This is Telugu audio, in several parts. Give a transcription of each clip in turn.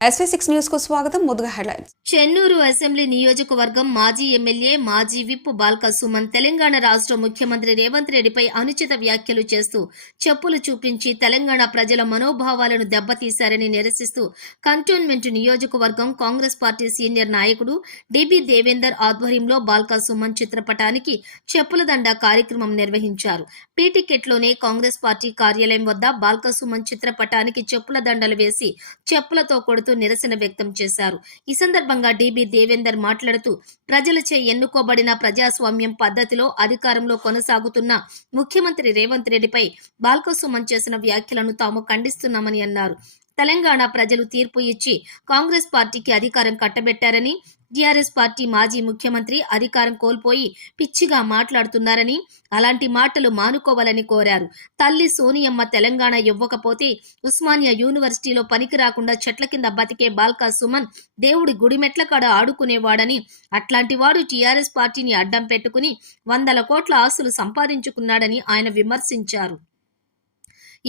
SV6 న్యూస్ కు స్వాగతం. ముందుగా హెడ్లైన్స్. చెన్నూరు అసెంబ్లీ నియోజకవర్గం మాజీ ఎమ్మెల్యే మాజీ విప్ బాల్క సుమన్ తెలంగాణ రాష్ట్ర ముఖ్యమంత్రి రేవంత్ రెడ్డిపై అనుచిత వ్యాఖ్యలు చేస్తూ చెప్పులు చూపించి తెలంగాణ ప్రజల మనోభావాలను దెబ్బతీశారని నిరసిస్తూ కంటోన్మెంట్ నియోజకవర్గం కాంగ్రెస్ పార్టీ సీనియర్ నాయకుడు డిబి దేవేందర్ ఆధ్వర్యంలో బాల్క సుమన్ చిత్రపటానికి చెప్పుల దండ కార్యక్రమం నిర్వహించారు. పీటికెట్లోనే కాంగ్రెస్ పార్టీ కార్యాలయం వద్ద బాల్క సుమన్ చిత్రపటానికి చెప్పుల దండలు వేసి చెప్పులతో కొడుతూ నిరసన వ్యక్తం చేశారు. ఈ సందర్భంగా డిబి దేవేందర్ మాట్లాడుతూ ప్రజలచే ఎన్నుకోబడిన ప్రజాస్వామ్యం పద్ధతిలో అధికారంలో కొనసాగుతున్న ముఖ్యమంత్రి రేవంత్ రెడ్డిపై బాల్క సుమన్ చేసిన వ్యాఖ్యలను తాము ఖండిస్తున్నామని అన్నారు. తెలంగాణ ప్రజలు తీర్పు ఇచ్చి కాంగ్రెస్ పార్టీకి అధికారం కట్టబెట్టారని, టీఆర్ఎస్ పార్టీ మాజీ ముఖ్యమంత్రి అధికారం కోల్పోయి పిచ్చిగా మాట్లాడుతున్నారని, అలాంటి మాటలు మానుకోవాలని కోరారు. తల్లి సోనియమ్మ తెలంగాణ ఇవ్వకపోతే ఉస్మానియా యూనివర్సిటీలో పనికి రాకుండా చెట్ల కింద బతికే బాల్క సుమన్ దేవుడి గుడిమెట్ల కాడ ఆడుకునేవాడని, అట్లాంటి వాడు టీఆర్ఎస్ పార్టీని అడ్డం పెట్టుకుని 100 కోట్ల ఆస్తులు సంపాదించుకున్నాడని ఆయన విమర్శించారు.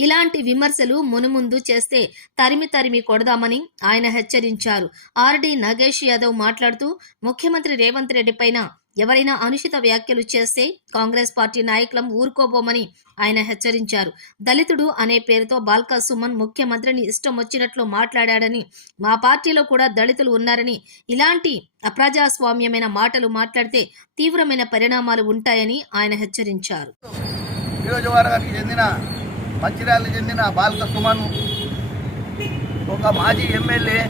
ఇలాంటి విమర్శలు మునుముందు చేస్తే తరిమి కొడదామని ఆయన హెచ్చరించారు. ఆర్డి నగేష్ యాదవ్ మాట్లాడుతూ ముఖ్యమంత్రి రేవంత్ రెడ్డి పైన ఎవరైనా అనుచిత వ్యాఖ్యలు చేస్తే కాంగ్రెస్ పార్టీ నాయకులం ఊరుకోబోమని ఆయన హెచ్చరించారు. దళితుడు అనే పేరుతో బాల్క సుమన్ ముఖ్యమంత్రిని ఇష్టం వచ్చినట్లు మాట్లాడాడని, మా పార్టీలో కూడా దళితులు ఉన్నారని, ఇలాంటి అప్రజాస్వామ్యమైన మాటలు మాట్లాడితే తీవ్రమైన పరిణామాలు ఉంటాయని ఆయన హెచ్చరించారు. మంచిర్యాలకు చెందిన బాల్క సుమన్ ఒక మాజీ ఎమ్మెల్యే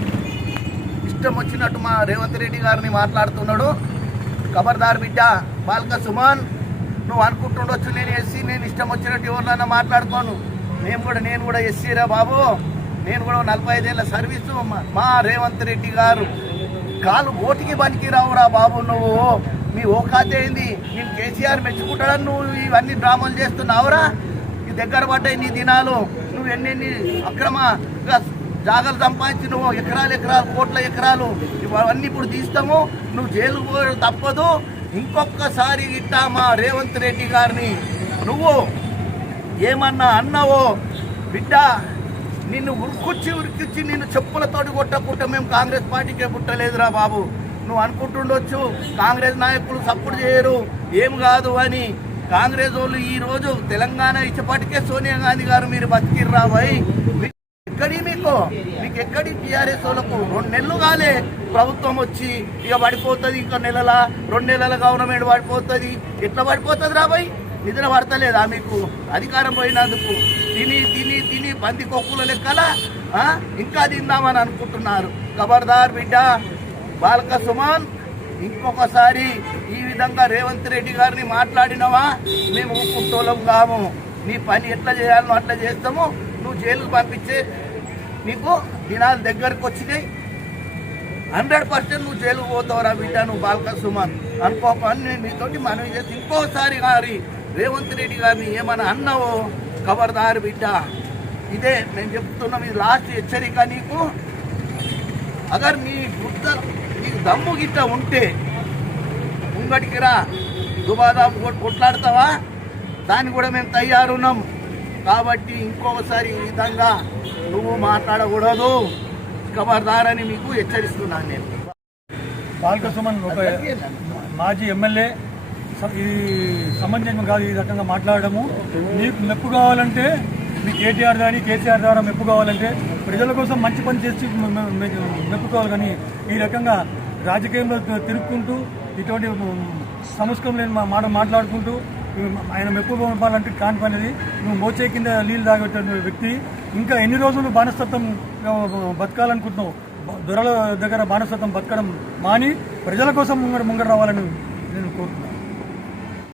ఇష్టం వచ్చినట్టు మా రేవంత్ రెడ్డి గారిని మాట్లాడుతున్నాడు. ఖబర్దార్ బిడ్డ బాల్క సుమన్, నువ్వు అనుకుంటుండొచ్చు నేను ఎస్సీ, నేను ఇష్టం వచ్చినట్టు ఎవరినన్నా మాట్లాడుకోను. నేను కూడా ఎస్సీరా బాబు, నేను కూడా 45 ఏళ్ళ సర్వీసు. మా రేవంత్ రెడ్డి గారు కాలు ఓటికి పనికి రావురా బాబు. నువ్వు మీ ఓకాతే ఏంది? నేను కేసీఆర్ మెచ్చుకుంటాడని నువ్వు ఇవన్నీ డ్రామాలు చేస్తున్నావురా. దగ్గర పడ్డాయి నీ దినాలు. నువ్వు ఎన్నెన్ని అక్రమంగా జాగాలు సంపాదించి నువ్వు ఎకరాలు కోట్ల ఎకరాలు ఇవన్నీ ఇప్పుడు తీస్తాము. నువ్వు జైలు పోవడం తప్పదు. ఇంకొకసారి ఇట్టా మా రేవంత్ రెడ్డి గారిని నువ్వు ఏమన్నా అన్నావో బిడ్డ, నిన్ను ఉరికిచ్చి నిన్ను చెప్పులతోటి కొట్టకుండా మేము కాంగ్రెస్ పార్టీకే పుట్టలేదురా బాబు. నువ్వు అనుకుంటుండొచ్చు కాంగ్రెస్ నాయకులు సపోర్ట్ చేయరు, ఏం కాదు అని. కాంగ్రెస్ వాళ్ళు ఈరోజు తెలంగాణ ఇచ్చపాటికే సోనియా గాంధీ గారు మీరు బతికిర్రా భయ్. మీకు ఎక్కడి టీఆర్ఎస్ వాళ్ళకు 2 నెలలు కాలే ప్రభుత్వం వచ్చి ఇక పడిపోతుంది. ఇంకా 2 నెలల గవర్నమెంట్ పడిపోతుంది. ఎట్లా పడిపోతుంది రా భయ్? నిద్ర పడతలేదా మీకు? అధికారం పోయినందుకు తిని బంది కొక్కుల లెక్కల ఇంకా తిందామని అనుకుంటున్నారు. ఖబర్దార్ బిడ్డ బాల్క సుమన్, ఇంకొకసారి ఈ విధంగా రేవంత్ రెడ్డి గారిని మాట్లాడినవా మేము ఊపుకుంటోళ్ళం కాము. నీ పని ఎట్లా చేయాలనో అట్లా చేస్తాము. నువ్వు జైలుకు పంపించే నీకు దినాలు దగ్గరకు వచ్చినాయి. 100% నువ్వు జైలుకు పోతావురా బిడ్డ. నువ్వు బాల్క సుమన్ అనుకోకని నేను నీతోటి మనవి చేసి ఇంకోసారి గారి రేవంత్ రెడ్డి గారిని ఏమన్నా అన్నావో ఖబర్దార్ బిడ్డ. ఇదే నేను చెప్తున్నాం, ఇది లాస్ట్ హెచ్చరిక నీకు. అగర్ నీకు దమ్ము గిట్ట ఉంటే ముంగడికి రా, దుబాదాపు కొట్లాడతావా? దాన్ని కూడా మేము తయారున్నాం. కాబట్టి ఇంకొకసారి ఈ విధంగా నువ్వు మాట్లాడకూడదు. ఖబర్దార్ అని మీకు హెచ్చరిస్తున్నాను నేను. బాల్క సుమన్ ఒక మాజీ ఎమ్మెల్యే, ఇది సమంజసం కాదు ఈ రకంగా మాట్లాడడము. మీకు మెప్పు కావాలంటే, మీ కేటీఆర్ కానీ కేసీఆర్ ద్వారా మెప్పు కావాలంటే ప్రజల కోసం మంచి పని చేసి మెప్పు కావాలి. కానీ ఈ రకంగా రాజకీయంలో తిరుక్కుంటూ ఇటువంటి సంస్కరణ లేని మాట మాట్లాడుకుంటూ ఆయన మెప్పు పంపాలంటే కాని పని. అది నువ్వు మోచే కింద నీళ్ళు తాగేటువంటి వ్యక్తి. ఇంకా ఎన్ని రోజులు బానిసత్వం బతకాలనుకుంటున్నావు? దొరల దగ్గర బానిసత్వం బతకడం మాని ప్రజల కోసం ముంగడ రావాలని నేను కోరుతున్నాను.